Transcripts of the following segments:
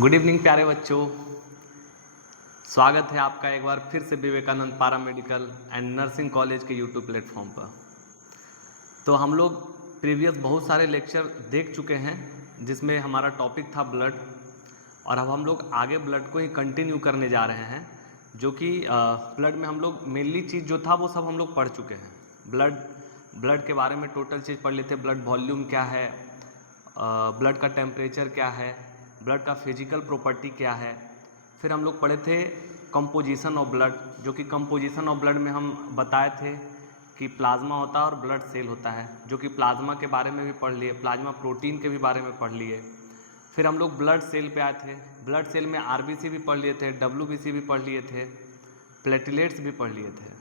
Good evening प्यारे बच्चों, स्वागत है आपका एक बार फिर से विवेकानंद पारा मेडिकल एंड नर्सिंग कॉलेज के यूट्यूब प्लेटफॉर्म पर। तो हम लोग प्रीवियस बहुत सारे लेक्चर देख चुके हैं जिसमें हमारा टॉपिक था ब्लड, और अब हम लोग आगे ब्लड को ही कंटिन्यू करने जा रहे हैं, जो कि ब्लड में हम लोग मेनली चीज़ जो था वो सब हम लोग पढ़ चुके हैं। ब्लड के बारे में टोटल चीज़ पढ़ लेते। ब्लड वॉल्यूम क्या है, ब्लड का टेम्परेचर क्या है, ब्लड का फिजिकल प्रॉपर्टी क्या है। फिर हम लोग पढ़े थे कंपोजिशन ऑफ ब्लड, जो कि कंपोजिशन ऑफ ब्लड में हम बताए थे कि प्लाज्मा होता है और ब्लड सेल होता है, जो कि प्लाज्मा के बारे में भी पढ़ लिए, प्लाज्मा प्रोटीन के भी बारे में पढ़ लिए। फिर हम लोग ब्लड सेल पे आए थे। ब्लड सेल में आरबीसी भी पढ़ लिए थे, डब्ल्यूबीसी भी पढ़ लिए थे, प्लेटलेट्स भी पढ़ लिए थे।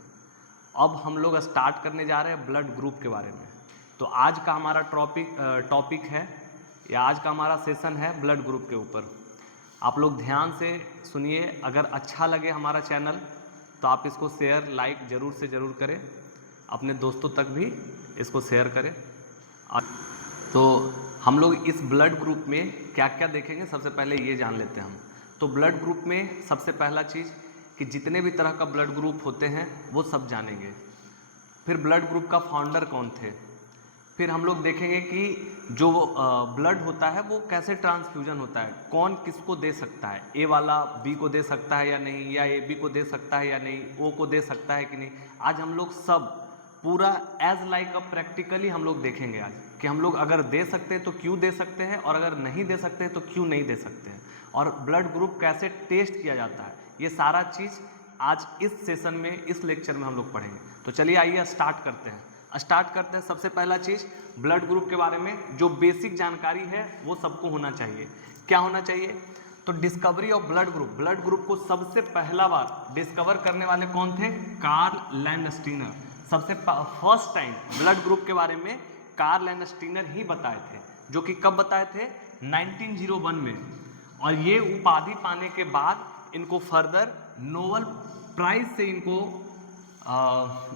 अब हम लोग स्टार्ट करने जा रहे हैं ब्लड ग्रुप के बारे में। तो आज का हमारा टॉपिक है या आज का हमारा सेशन है ब्लड ग्रुप के ऊपर। आप लोग ध्यान से सुनिए। अगर अच्छा लगे हमारा चैनल तो आप इसको शेयर लाइक ज़रूर से ज़रूर करें, अपने दोस्तों तक भी इसको शेयर करें। तो हम लोग इस ब्लड ग्रुप में क्या क्या देखेंगे, सबसे पहले ये जान लेते हैं हम। तो ब्लड ग्रुप में सबसे पहला चीज़ कि जितने भी तरह का ब्लड ग्रुप होते हैं वो सब जानेंगे। फिर ब्लड ग्रुप का फाउंडर कौन थे। फिर हम लोग देखेंगे कि जो ब्लड होता है वो कैसे ट्रांसफ्यूजन होता है, कौन किसको दे सकता है, ए वाला बी को दे सकता है या नहीं, या ए बी को दे सकता है या नहीं, ओ को दे सकता है कि नहीं। आज हम लोग सब पूरा एज लाइक अ प्रैक्टिकली हम लोग देखेंगे आज कि हम लोग अगर दे सकते हैं तो क्यों दे सकते हैं, और अगर नहीं दे सकते हैं तो क्यों नहीं दे सकते हैं, और ब्लड ग्रुप कैसे टेस्ट किया जाता है। ये सारा चीज़ आज इस सेशन में, इस लेक्चर में हम लोग पढ़ेंगे। तो चलिए आइए स्टार्ट करते हैं। सबसे पहला चीज़ ब्लड ग्रुप के बारे में जो बेसिक जानकारी है वो सबको होना चाहिए। क्या होना चाहिए? तो discovery of blood group. Blood group को सबसे पहला बार डिस्कवर करने वाले कौन थे? Karl Landsteiner. सबसे फर्स्ट टाइम ब्लड ग्रुप के बारे में कार्ल लैंडस्टीनर ही बताए थे, जो कि कब बताए थे? 1901 में। और ये उपाधि पाने के बाद इनको फर्दर नोबेल प्राइज से इनको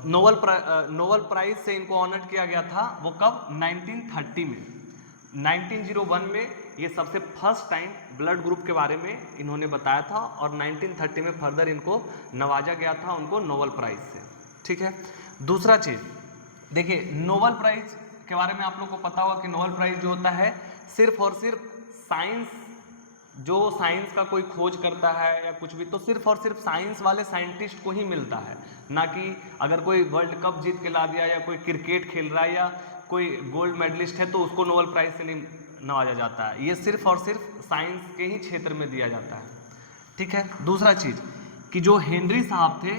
नोबेल प्राइज से इनको ऑनर्ड किया गया था। वो कब? 1930 में। 1901 में ये सबसे फर्स्ट टाइम ब्लड ग्रुप के बारे में इन्होंने बताया था, और 1930 में फर्दर इनको नवाजा गया था उनको नोबेल प्राइज से। ठीक है। दूसरा चीज़ देखिए, नोबेल प्राइज के बारे में आप लोग को पता होगा कि नोबेल प्राइज जो होता है सिर्फ और सिर्फ साइंस का कोई खोज करता है या कुछ भी, तो सिर्फ और सिर्फ साइंस वाले साइंटिस्ट को ही मिलता है, ना कि अगर कोई वर्ल्ड कप जीत के ला दिया या कोई क्रिकेट खेल रहा है या कोई गोल्ड मेडलिस्ट है तो उसको नोबेल प्राइज से नहीं नवाजा जाता है। ये सिर्फ और सिर्फ साइंस के ही क्षेत्र में दिया जाता है। ठीक है। दूसरा चीज़ कि जो हेनरी साहब थे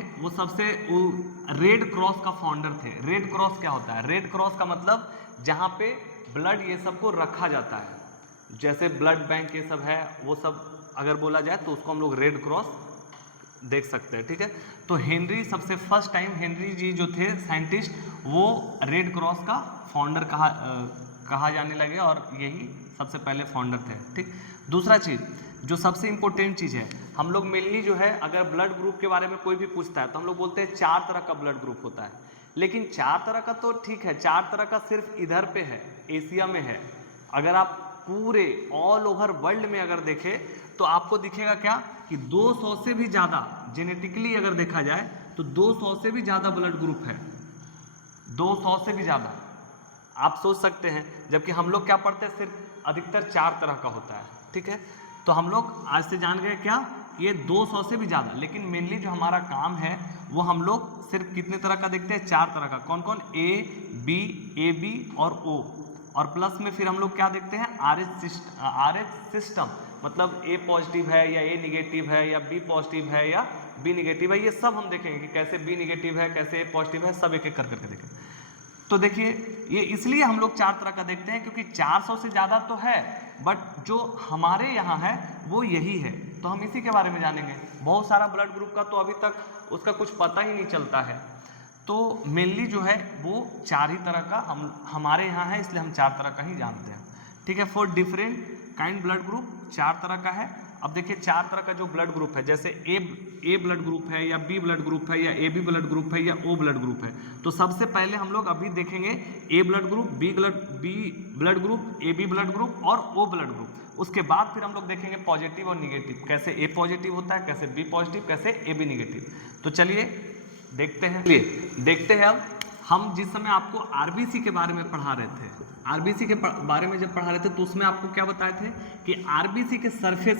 वो रेड क्रॉस का फाउंडर थे। रेड क्रॉस क्या होता है? रेड क्रॉस का मतलब जहाँ पे ब्लड ये सबको रखा जाता है, जैसे ब्लड बैंक ये सब है, वो सब अगर बोला जाए तो उसको हम लोग रेड क्रॉस देख सकते हैं। ठीक है। तो हेनरी सबसे फर्स्ट टाइम, हेनरी जी जो थे साइंटिस्ट, वो रेड क्रॉस का फाउंडर कहा जाने लगे, और यही सबसे पहले फाउंडर थे। ठीक। दूसरा चीज़ जो सबसे इंपॉर्टेंट चीज़ है, हम लोग मेनली जो है अगर ब्लड ग्रुप के बारे में कोई भी पूछता है तो हम लोग बोलते हैं 4 तरह का ब्लड ग्रुप होता है। लेकिन 4 तरह का तो ठीक है, 4 तरह का सिर्फ इधर पे है, एशिया में है। अगर आप पूरे ऑल ओवर वर्ल्ड में अगर देखें तो आपको दिखेगा क्या कि 200 से भी ज़्यादा, जेनेटिकली अगर देखा जाए तो 200 से भी ज़्यादा ब्लड ग्रुप है। 200 से भी ज़्यादा आप सोच सकते हैं, जबकि हम लोग क्या पढ़ते हैं, सिर्फ अधिकतर 4 तरह का होता है। ठीक है। तो हम लोग आज से जान गए क्या, ये 200 से भी ज़्यादा। लेकिन मेनली जो हमारा काम है वो हम लोग सिर्फ कितने तरह का देखते हैं? 4 तरह का। कौन कौन? ए बी और ओ, और प्लस में फिर हम लोग क्या देखते हैं? RH सिस्टम, मतलब ए पॉजिटिव है या ए निगेटिव है या बी पॉजिटिव है या बी निगेटिव है। ये सब हम देखेंगे कि कैसे बी निगेटिव है, कैसे ए पॉजिटिव है, सब एक एक कर करके देखें। तो देखिए, ये इसलिए हम लोग 4 तरह का देखते हैं क्योंकि 400 से ज़्यादा तो है, बट जो हमारे यहाँ है वो यही है, तो हम इसी के बारे में जानेंगे। बहुत सारा ब्लड ग्रुप का तो अभी तक उसका कुछ पता ही नहीं चलता है। तो मेनली जो है वो 4 ही तरह का हमारे यहाँ है, इसलिए हम 4 तरह का ही जानते हैं। ठीक है। For different kind blood group 4 तरह का है। अब देखिए 4 तरह का जो ब्लड ग्रुप है, जैसे ए ब्लड ग्रुप है या बी ब्लड ग्रुप है या ए बी ब्लड ग्रुप है या ओ ब्लड ग्रुप है। तो सबसे पहले हम लोग अभी देखेंगे A blood group, B blood group, A B blood group और ओ ब्लड ग्रुप। उसके बाद फिर हम लोग देखेंगे पॉजिटिव और निगेटिव, कैसे ए पॉजिटिव होता है, कैसे बी पॉजिटिव, कैसे ए बी निगेटिव। तो चलिए देखते हैं। अब हम जिस समय आपको आरबीसी के बारे में पढ़ा रहे थे, आरबीसी के बारे में जब पढ़ा रहे थे तो उसमें आपको क्या बताए थे कि आरबीसी के सरफेस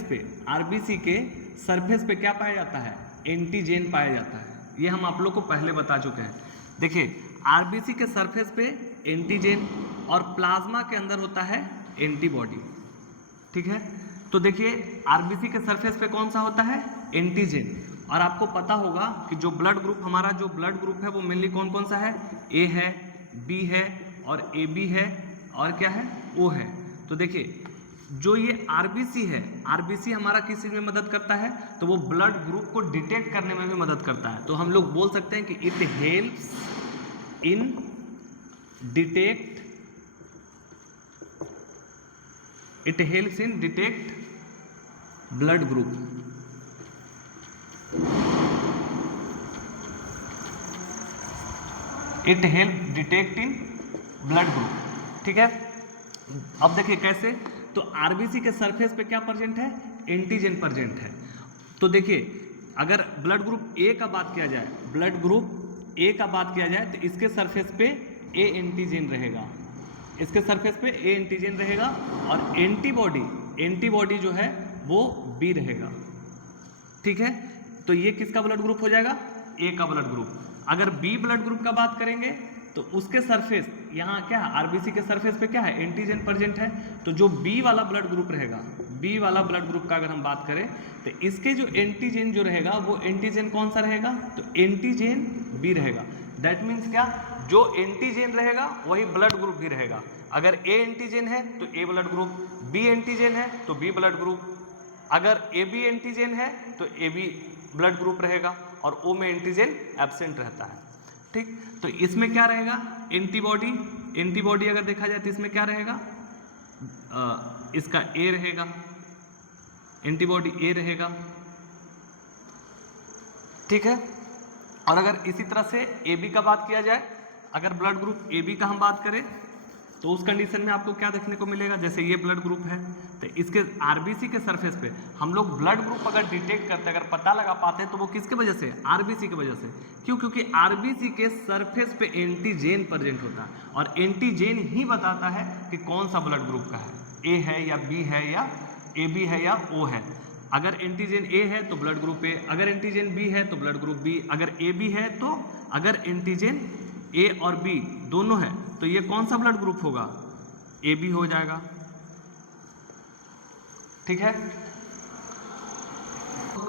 पे क्या पाया जाता है, एंटीजन पाया जाता है। ये हम आप लोग को पहले बता चुके हैं। देखिए आरबीसी के सरफेस पे एंटीजन और प्लाज्मा के अंदर होता है एंटीबॉडी, ठीक है। तो देखिए आरबीसी के सरफेस पे कौन सा होता है, एंटीजन। और आपको पता होगा कि जो ब्लड ग्रुप हमारा जो ब्लड ग्रुप है वो मेनली कौन कौन सा है, ए है, बी है और ए बी है और क्या है, ओ है। तो देखिए जो ये आरबीसी है, आरबीसी हमारा किस चीज में मदद करता है, तो वो ब्लड ग्रुप को डिटेक्ट करने में भी मदद करता है। तो हम लोग बोल सकते हैं कि it helps in detect blood group. It help detect in blood group, ठीक है। अब देखिए कैसे, तो आरबीसी के सरफेस पे क्या प्रेजेंट है, एंटीजन प्रेजेंट है। तो देखिए अगर ब्लड ग्रुप ए का बात किया जाए, तो इसके सरफेस पे ए एंटीजन रहेगा, इसके सरफेस पे ए एंटीजन रहेगा और एंटीबॉडी जो है वो बी रहेगा, ठीक है। तो ये किसका ब्लड ग्रुप हो जाएगा, ए का ब्लड ग्रुप। अगर बी ब्लड ग्रुप का बात करेंगे तो उसके सरफेस, यहाँ क्या है, आरबीसी के सरफेस पे क्या है, एंटीजन प्रेजेंट है। तो जो बी वाला ब्लड ग्रुप रहेगा, बी वाला ब्लड ग्रुप का अगर हम बात करें तो इसके जो एंटीजन जो रहेगा वो एंटीजन कौन सा रहेगा, तो एंटीजन बी रहेगा। दैट मीन्स क्या, जो एंटीजन रहेगा वही ब्लड ग्रुप भी रहेगा। अगर ए एंटीजन है तो A blood group, B antigen है तो बी ब्लड ग्रुप, अगर ए बी एंटीजन है तो ए बी ब्लड ग्रुप रहेगा और ओ में एंटीजन एब्सेंट रहता है, ठीक। तो इसमें क्या रहेगा, एंटीबॉडी अगर देखा जाए तो इसमें क्या रहेगा, इसका ए रहेगा, एंटीबॉडी ए रहेगा, ठीक है। और अगर इसी तरह से ए बी का बात किया जाए, अगर ब्लड ग्रुप ए बी का हम बात करें तो उस कंडीशन में आपको क्या देखने को मिलेगा, जैसे ये ब्लड ग्रुप है तो इसके आरबीसी के सरफेस पे हम लोग ब्लड ग्रुप अगर डिटेक्ट करते हैं, अगर पता लगा पाते हैं तो वो किसके वजह से, आरबीसी की वजह से। क्यों, क्योंकि आरबीसी के सरफेस पे एंटीजन प्रेजेंट होता है और एंटीजन ही बताता है कि कौन सा ब्लड ग्रुप का है, ए है या बी है या ए बी है या ओ है। अगर एंटीजन ए है तो ब्लड ग्रुप ए, अगर एंटीजन बी है तो ब्लड ग्रुप बी, अगर ए बी है तो, अगर एंटीजन ए और बी दोनों है तो ये कौन सा ब्लड ग्रुप होगा, ए बी हो जाएगा, ठीक है।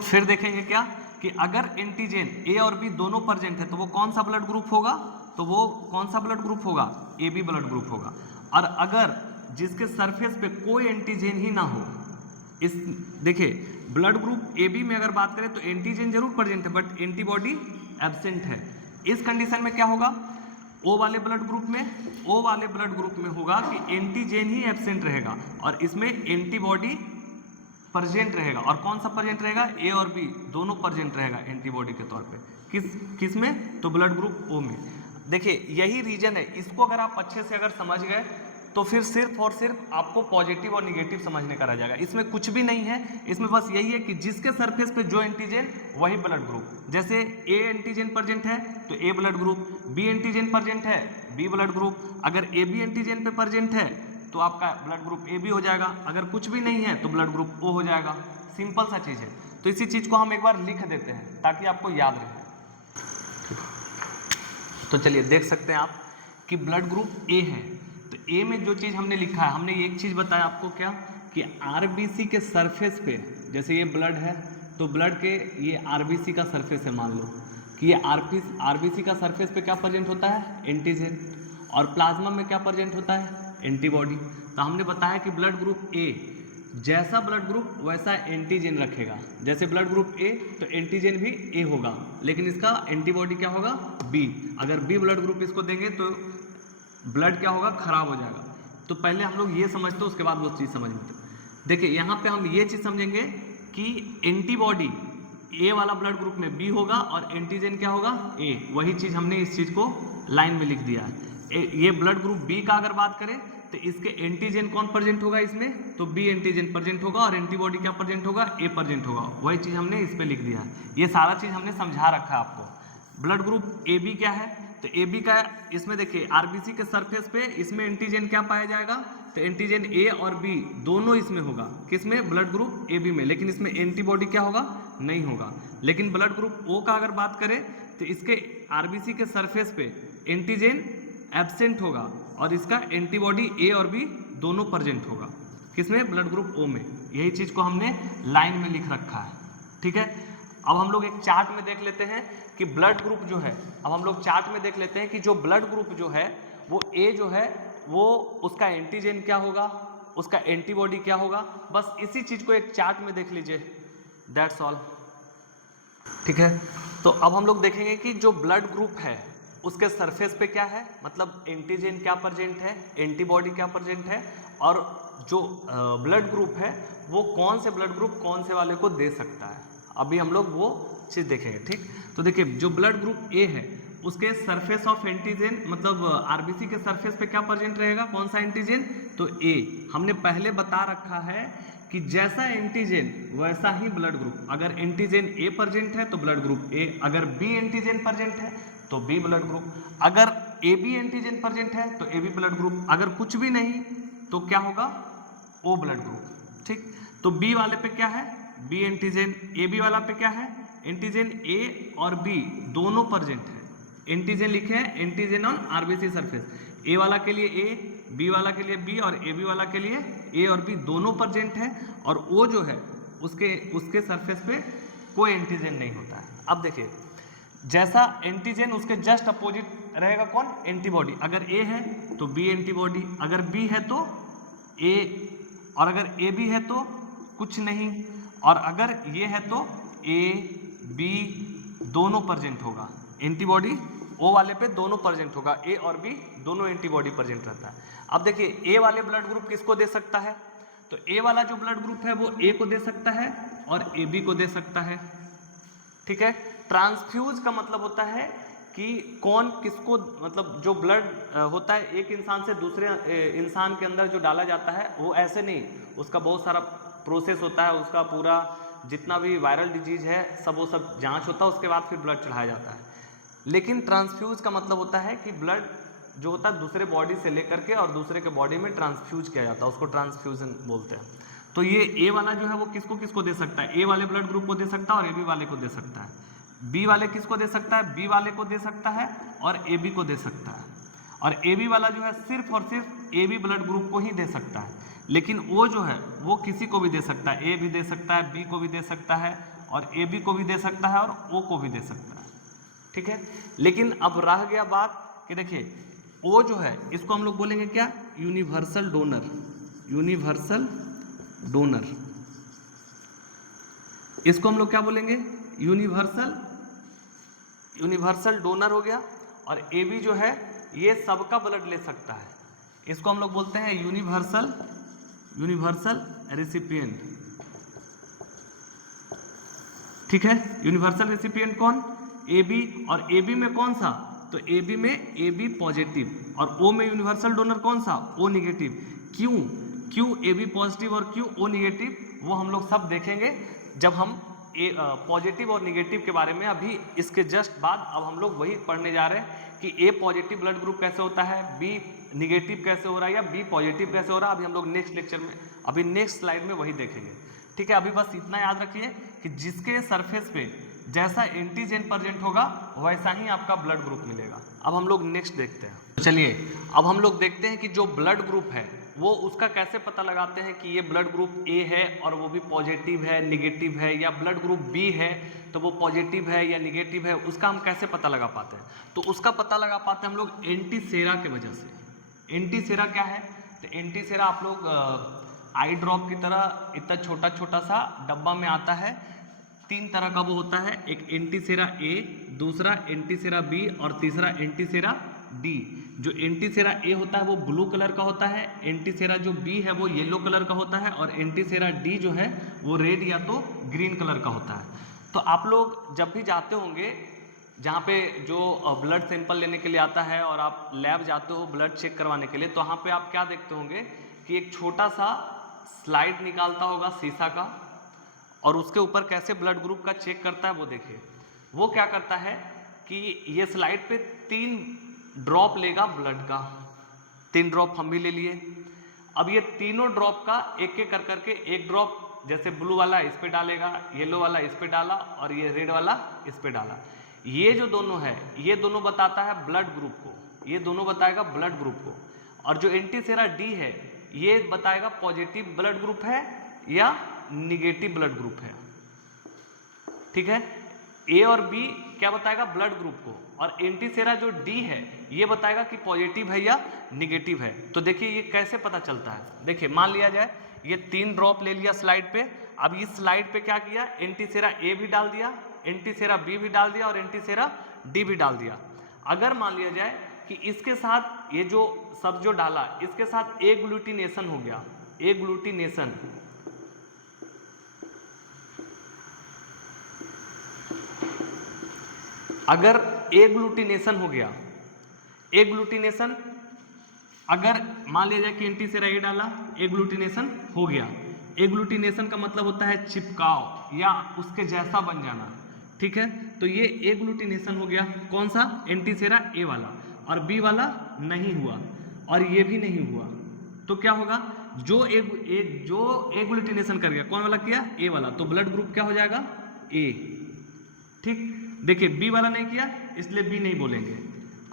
फिर देखेंगे क्या कि अगर एंटीजन ए और बी दोनों प्रेजेंट है तो वो कौन सा ब्लड ग्रुप होगा, तो वो कौन सा ब्लड ग्रुप होगा, ए बी ब्लड ग्रुप होगा। और अगर जिसके सरफेस पे कोई एंटीजन ही ना हो, इस देखिए ब्लड ग्रुप ए बी में अगर बात करें तो एंटीजन जरूर प्रेजेंट है बट एंटीबॉडी एब्सेंट है। इस कंडीशन में क्या होगा, ओ वाले ब्लड ग्रुप में होगा कि एंटीजन ही एब्सेंट रहेगा और इसमें एंटीबॉडी प्रेजेंट रहेगा। और कौन सा प्रेजेंट रहेगा, ए और बी दोनों प्रेजेंट रहेगा एंटीबॉडी के तौर पे। किस में, तो ब्लड ग्रुप ओ में। देखिए यही रीजन है, इसको अगर आप अच्छे से अगर समझ गए तो फिर सिर्फ और सिर्फ आपको पॉजिटिव और निगेटिव समझने का रह जाएगा। इसमें कुछ भी नहीं है, इसमें बस यही है कि जिसके सरफेस पे जो एंटीजन वही ब्लड ग्रुप। जैसे ए एंटीजन प्रेजेंट है तो A blood group, B antigen present है बी ब्लड ग्रुप, अगर ए बी एंटीजन पे प्रेजेंट है तो आपका ब्लड ग्रुप ए बी हो जाएगा, अगर कुछ भी नहीं है तो ब्लड ग्रुप ओ हो जाएगा। सिंपल सा चीज़ है। तो इसी चीज़ को हम एक बार लिख देते हैं ताकि आपको याद रहे। तो चलिए देख सकते हैं आप कि ब्लड ग्रुप ए है, तो ए में जो चीज़ हमने लिखा है, हमने एक चीज़ बताया आपको क्या कि आरबीसी के सरफेस पे, जैसे ये ब्लड है तो ब्लड के ये आरबीसी का सरफेस है, मान लो कि ये आरबीसी का सरफेस पे क्या प्रेजेंट होता है, एंटीजन, और प्लाज्मा में क्या प्रेजेंट होता है, एंटीबॉडी। तो हमने बताया कि ब्लड ग्रुप ए जैसा ब्लड ग्रुप वैसा एंटीजन रखेगा। जैसे ब्लड ग्रुप ए तो एंटीजन भी ए होगा, लेकिन इसका एंटीबॉडी क्या होगा, बी। अगर बी ब्लड ग्रुप इसको देंगे तो ब्लड क्या होगा, खराब हो जाएगा। तो पहले हम लोग ये समझते हैं, उसके बाद वो चीज़ समझ में। देखिए यहाँ पे हम ये चीज़ समझेंगे कि एंटीबॉडी ए वाला ब्लड ग्रुप में बी होगा और एंटीजन क्या होगा ए, वही चीज हमने इस चीज को लाइन में लिख दिया। ये ब्लड ग्रुप बी का अगर बात करें तो इसके एंटीजन कौन प्रेजेंट होगा इसमें, तो बी एंटीजन प्रेजेंट होगा और एंटीबॉडी क्या प्रेजेंट होगा, ए प्रेजेंट होगा, वही चीज हमने इस पे लिख दिया। ये सारा चीज हमने समझा रखा है आपको। ब्लड ग्रुप ए बी क्या है, तो ए बी का इसमें देखिए आरबीसी के सरफेस पे इसमें एंटीजन क्या पाया जाएगा, तो एंटीजन ए और बी दोनों इसमें होगा, किसमें, ब्लड ग्रुप ए बी में, लेकिन इसमें एंटीबॉडी क्या होगा, नहीं होगा। लेकिन ब्लड ग्रुप ओ का अगर बात करें तो इसके आरबीसी के सरफेस पे एंटीजन एब्सेंट होगा और इसका एंटीबॉडी ए और बी दोनों प्रेजेंट होगा, किसमें, ब्लड ग्रुप ओ में। यही चीज को हमने लाइन में लिख रखा है, ठीक है। अब हम लोग एक चार्ट में देख लेते हैं कि ब्लड ग्रुप जो है, अब हम लोग चार्ट में देख लेते हैं कि जो ब्लड ग्रुप जो है वो ए जो है वो उसका एंटीजन क्या होगा, उसका एंटीबॉडी क्या होगा, बस इसी चीज को एक चार्ट में देख लीजिए, दैट्स ऑल, ठीक है। तो अब हम लोग देखेंगे कि जो ब्लड ग्रुप है उसके सरफेस पे क्या है, मतलब एंटीजन क्या प्रेजेंट है, एंटीबॉडी क्या प्रेजेंट है, और जो ब्लड ग्रुप है वो कौन से ब्लड ग्रुप कौन से वाले को दे सकता है, अभी हम लोग वो चीज देखेंगे, ठीक। तो देखिए जो ब्लड ग्रुप ए है उसके सरफेस ऑफ एंटीजन, मतलब आरबीसी के सरफेस पे क्या प्रेजेंट रहेगा, कौन सा एंटीजन, तो ए। हमने पहले बता रखा है कि जैसा एंटीजन वैसा ही ब्लड ग्रुप, अगर एंटीजन ए प्रेजेंट है तो ब्लड ग्रुप ए, अगर बी एंटीजन प्रेजेंट है तो बी ब्लड ग्रुप, अगर ए बी एंटीजन प्रेजेंट है तो ए बी ब्लड ग्रुप, अगर कुछ भी नहीं तो क्या होगा, ओ ब्लड ग्रुप, ठीक। तो बी वाले पे क्या है, बी एंटीजन, ए बी वाला पे क्या है, एंटीजन ए और बी दोनों प्रेजेंट है, एंटीजन लिखे हैं एंटीजन ऑन आरबीसी सरफेस, ए वाला के लिए ए, बी वाला के लिए बी और ए बी वाला के लिए ए और बी दोनों प्रेजेंट है, और ओ जो है उसके सरफेस पे कोई एंटीजन नहीं होता है। अब देखिए जैसा एंटीजन उसके जस्ट अपोजिट रहेगा कौन, एंटीबॉडी, अगर ए है तो बी एंटीबॉडी, अगर बी है तो ए, और अगर ए बी है तो कुछ नहीं, और अगर ये है तो ए बी दोनों प्रेजेंट होगा, एंटीबॉडी ओ वाले पे दोनों प्रेजेंट होगा, ए और बी दोनों एंटीबॉडी प्रेजेंट रहता है। अब देखिए ए वाले ब्लड ग्रुप किसको दे सकता है, तो ए वाला जो ब्लड ग्रुप है वो ए को दे सकता है और ए बी को दे सकता है, ठीक है। ट्रांसफ्यूज का मतलब होता है कि कौन किसको, मतलब जो ब्लड होता है एक इंसान से दूसरे इंसान के अंदर जो डाला जाता है वो ऐसे नहीं, उसका बहुत सारा प्रोसेस होता है, उसका पूरा जितना भी वायरल डिजीज है सब वो सब जांच होता है, उसके बाद फिर ब्लड चढ़ाया जाता है। लेकिन ट्रांसफ्यूज का मतलब होता है कि ब्लड जो होता है दूसरे बॉडी से लेकर के और दूसरे के बॉडी में ट्रांसफ्यूज किया जाता है, उसको ट्रांसफ्यूजन बोलते हैं। तो ये ए वाला जो है वो किसको किसको दे सकता है, ए वाले ब्लड ग्रुप को दे सकता है और ए बी वाले को दे सकता है, बी वाले किसको दे सकता है, बी वाले को दे सकता है और ए बी को दे सकता है, और ए बी वाला जो है सिर्फ और सिर्फ ए बी ब्लड ग्रुप को ही दे सकता है। लेकिन वो जो है वो किसी को भी दे सकता है, ए भी दे सकता है, बी को भी दे सकता है और ए बी को भी दे सकता है और ओ को भी दे सकता है, ठीक है। लेकिन अब रह गया बात कि देखिए ओ जो है इसको हम लोग बोलेंगे क्या, यूनिवर्सल डोनर, यूनिवर्सल डोनर, इसको हम लोग क्या बोलेंगे, यूनिवर्सल डोनर हो गया। और ए बी जो है ये सबका ब्लड ले सकता है, इसको हम लोग बोलते हैं यूनिवर्सल रेसिपिएंट, ठीक है। यूनिवर्सल रेसिपिएंट कौन, ए बी, और ए बी में कौन सा, तो ए बी में ए बी पॉजिटिव और ओ में यूनिवर्सल डोनर कौन सा, ओ निगेटिव। क्यों ए बी पॉजिटिव और क्यों ओ निगेटिव, वो हम लोग सब देखेंगे जब हम पॉजिटिव और निगेटिव के बारे में, अभी इसके जस्ट बाद अब हम लोग वही पढ़ने जा रहे हैं कि ए पॉजिटिव ब्लड ग्रुप कैसे होता है, बी निगेटिव कैसे हो रहा है या बी पॉजिटिव कैसे हो रहा है, अभी हम लोग नेक्स्ट लेक्चर में, अभी नेक्स्ट स्लाइड में वही देखेंगे, ठीक है। अभी बस इतना याद रखिए कि जिसके सरफेस पे जैसा एंटीजन प्रेजेंट होगा वैसा ही आपका ब्लड ग्रुप मिलेगा। अब हम लोग नेक्स्ट देखते हैं, तो चलिए अब हम लोग देखते हैं कि जो ब्लड ग्रुप है वो उसका कैसे पता लगाते हैं कि ये ब्लड ग्रुप ए है और वो भी पॉजिटिव है, निगेटिव है, या ब्लड ग्रुप बी है तो वो पॉजिटिव है या निगेटिव है, उसका हम कैसे पता लगा पाते हैं, तो उसका पता लगा पाते हैं हम लोग एंटीसेरा के वजह से। एंटीसेरा क्या है, तो एंटीसेरा आप लोग आई ड्रॉप की तरह इतना छोटा छोटा सा डब्बा में आता है, 3 तरह का वो होता है, एक एंटीसेरा ए, दूसरा एंटीसेरा बी और तीसरा एंटीसेरा डी। जो एंटीसेरा ए होता है वो ब्लू कलर का होता है, एंटीसेरा जो बी है वो येलो कलर का होता है, और एंटीसेरा डी जो है वो रेड या तो ग्रीन कलर का होता है। तो आप लोग जब भी जाते होंगे जहाँ पे जो ब्लड सैंपल लेने के लिए आता है और आप लैब जाते हो ब्लड चेक करवाने के लिए, तो वहाँ पे आप क्या देखते होंगे कि एक छोटा सा स्लाइड निकालता होगा शीशा का, और उसके ऊपर कैसे ब्लड ग्रुप का चेक करता है वो देखिए। वो क्या करता है कि ये स्लाइड पे 3 ड्रॉप लेगा ब्लड का, 3 ड्रॉप हम भी ले लिए। अब ये तीनों ड्रॉप का एक एक कर करके एक ड्रॉप, जैसे ब्लू वाला इस पे डालेगा, येलो वाला इस पे डाला और ये रेड वाला इस पे डाला। ये जो दोनों है ये दोनों बताता है ब्लड ग्रुप को, ये दोनों बताएगा ब्लड ग्रुप को। और जो एंटीसेरा डी है ये बताएगा पॉजिटिव ब्लड ग्रुप है या निगेटिव ब्लड ग्रुप है। ठीक है, ए और बी क्या बताएगा ब्लड ग्रुप को, और एंटीसेरा जो डी है ये बताएगा कि पॉजिटिव है या निगेटिव है। तो देखिए ये कैसे पता चलता है। देखिए मान लिया जाए ये 3 ड्रॉप ले लिया स्लाइड पे, अब इस स्लाइड पे क्या किया, एंटीसेरा ए भी डाल दिया, एंटीसेरा बी भी डाल दिया और एंटीसेरा डी भी डाल दिया। अगर मान लिया जाए कि इसके साथ ये जो सब जो डाला इसके साथ एग्लूटिनेशन हो गया, एग्लूटिनेशन, अगर एग्लूटिनेशन हो गया, एग्लूटिनेशन अगर मान लिया जाए कि एंटीसेरा ए डाला, एग्लूटिनेशन हो गया। एग्लूटिनेशन का मतलब होता है चिपकाव या उसके जैसा बन जाना। ठीक है, तो ये एग्लूटिनेशन हो गया, कौन सा, एंटीसेरा ए वाला, और बी वाला नहीं हुआ और ये भी नहीं हुआ। तो क्या होगा, जो एग्लूटिनेशन कर गया, कौन वाला किया, ए वाला, तो ब्लड ग्रुप क्या हो जाएगा, ए। ठीक, देखिए बी वाला नहीं किया इसलिए बी नहीं बोलेंगे।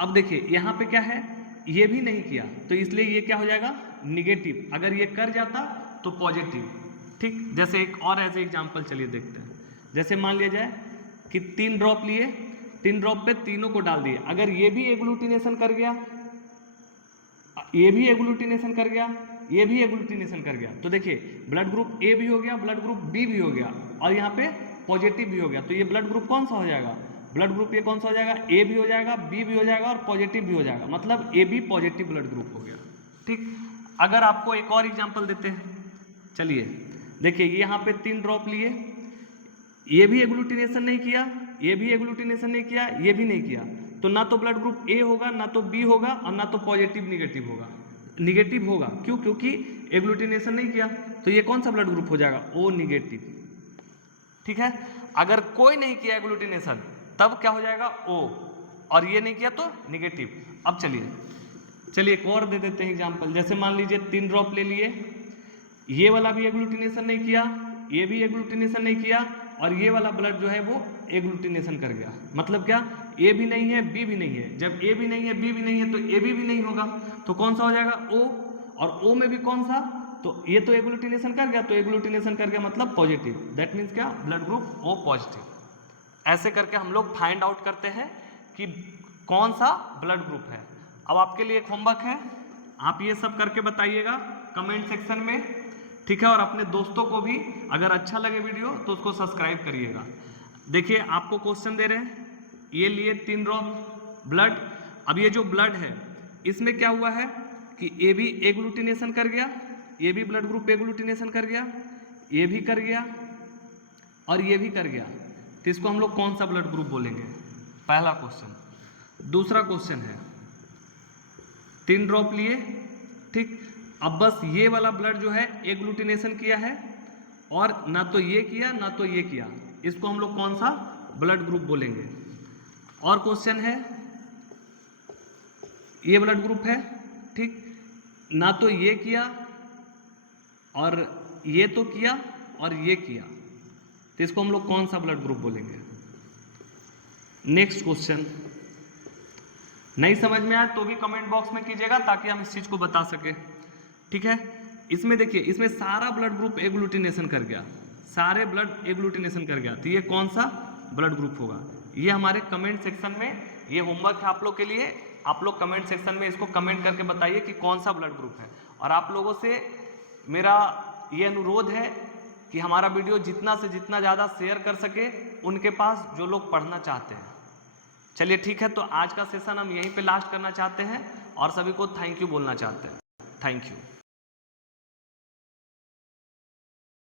अब देखिए यहाँ पे क्या है, ये भी नहीं किया तो इसलिए ये क्या हो जाएगा, निगेटिव। अगर ये कर जाता तो पॉजिटिव। ठीक, जैसे एक और ऐसे एग्जांपल चलिए देखते हैं। जैसे मान लिया जाए कि 3 ड्रॉप लिए, 3 ड्रॉप पे तीनों को डाल दिए, अगर ये भी एग्लूटिनेशन कर गया, ये भी एग्लूटिनेशन कर गया, ये भी एग्लूटिनेशन कर गया, तो देखिए ब्लड ग्रुप ए भी हो गया, ब्लड ग्रुप बी भी हो गया और यहाँ पे पॉजिटिव भी हो गया। तो ये ब्लड ग्रुप कौन सा हो जाएगा, ब्लड ग्रुप ये कौन सा हो जाएगा, ए भी हो जाएगा, बी भी हो जाएगा और पॉजिटिव भी हो जाएगा, मतलब A B positive blood group हो गया। ठीक, अगर आपको एक और एग्जांपल देते हैं, चलिए देखिए यहाँ पे 3 ड्रॉप लिए, ये भी एग्लूटिनेशन नहीं किया, ये भी एग्लूटिनेशन नहीं किया, ये भी नहीं किया, तो ना तो ब्लड ग्रुप ए होगा, ना तो बी होगा और ना तो पॉजिटिव निगेटिव होगा। निगेटिव होगा क्यों, क्योंकि एग्लूटिनेशन नहीं किया, तो ये कौन सा ब्लड ग्रुप हो जाएगा, ओ निगेटिव। ठीक है, अगर कोई नहीं किया एग्लूटिनेशन तब क्या हो जाएगा, ओ, और ये नहीं किया तो निगेटिव। अब चलिए एक और दे देते हैं एग्जांपल। जैसे मान लीजिए 3 ड्रॉप ले लिए, ये वाला भी एग्लूटिनेशन नहीं किया, ये भी एग्लूटिनेशन नहीं किया और ये वाला ब्लड जो है वो एग्लूटिनेशन कर गया। मतलब क्या, ए भी नहीं है बी भी नहीं है, जब ए भी नहीं है बी भी नहीं है तो ए बी भी नहीं होगा, तो कौन सा हो जाएगा, ओ, और ओ में भी कौन सा, तो ये तो एग्लूटिनेशन कर गया, तो एग्लूटिनेशन कर गया मतलब पॉजिटिव, दैट मीन्स क्या, ब्लड ग्रुप ओ पॉजिटिव। ऐसे करके हम लोग फाइंड आउट करते हैं कि कौन सा ब्लड ग्रुप है। अब आपके लिए एक होमवर्क है, आप ये सब करके बताइएगा कमेंट सेक्शन में। ठीक है, और अपने दोस्तों को भी अगर अच्छा लगे वीडियो तो उसको सब्सक्राइब करिएगा। देखिए आपको क्वेश्चन दे रहे हैं, ये लिए 3 ड्रॉप ब्लड, अब ये जो ब्लड है इसमें क्या हुआ है कि ए भी एग्लूटिनेशन कर गया, ये भी ब्लड ग्रुप एग्लूटिनेशन कर गया, ये भी कर गया और ये भी कर गया, तो इसको हम लोग कौन सा ब्लड ग्रुप बोलेंगे, पहला क्वेश्चन। दूसरा क्वेश्चन है 3 ड्रॉप लिए, ठीक, अब बस ये वाला ब्लड जो है एग्लूटिनेशन किया है और ना तो ये किया ना तो ये किया, इसको हम लोग कौन सा ब्लड ग्रुप बोलेंगे। और क्वेश्चन है ये ब्लड ग्रुप है, ठीक, ना तो ये किया और ये तो किया और ये किया, तो इसको हम लोग कौन सा ब्लड ग्रुप बोलेंगे। नेक्स्ट क्वेश्चन, नहीं समझ में आया तो भी कमेंट बॉक्स में कीजिएगा ताकि हम इस चीज को बता सके। ठीक है, इसमें देखिए इसमें सारा ब्लड ग्रुप एग्लूटिनेशन कर गया, सारे ब्लड एग्लूटिनेशन कर गया, तो ये कौन सा ब्लड ग्रुप होगा। ये हमारे कमेंट सेक्शन में ये होमवर्क है आप लोग के लिए, आप लोग कमेंट सेक्शन में इसको कमेंट करके बताइए कि कौन सा ब्लड ग्रुप है। और आप लोगों से मेरा ये अनुरोध है कि हमारा वीडियो जितना से जितना ज़्यादा शेयर कर सके उनके पास जो लोग पढ़ना चाहते हैं। चलिए ठीक है, तो आज का सेशन हम यहीं पे लास्ट करना चाहते हैं और सभी को थैंक यू बोलना चाहते हैं। Thank you.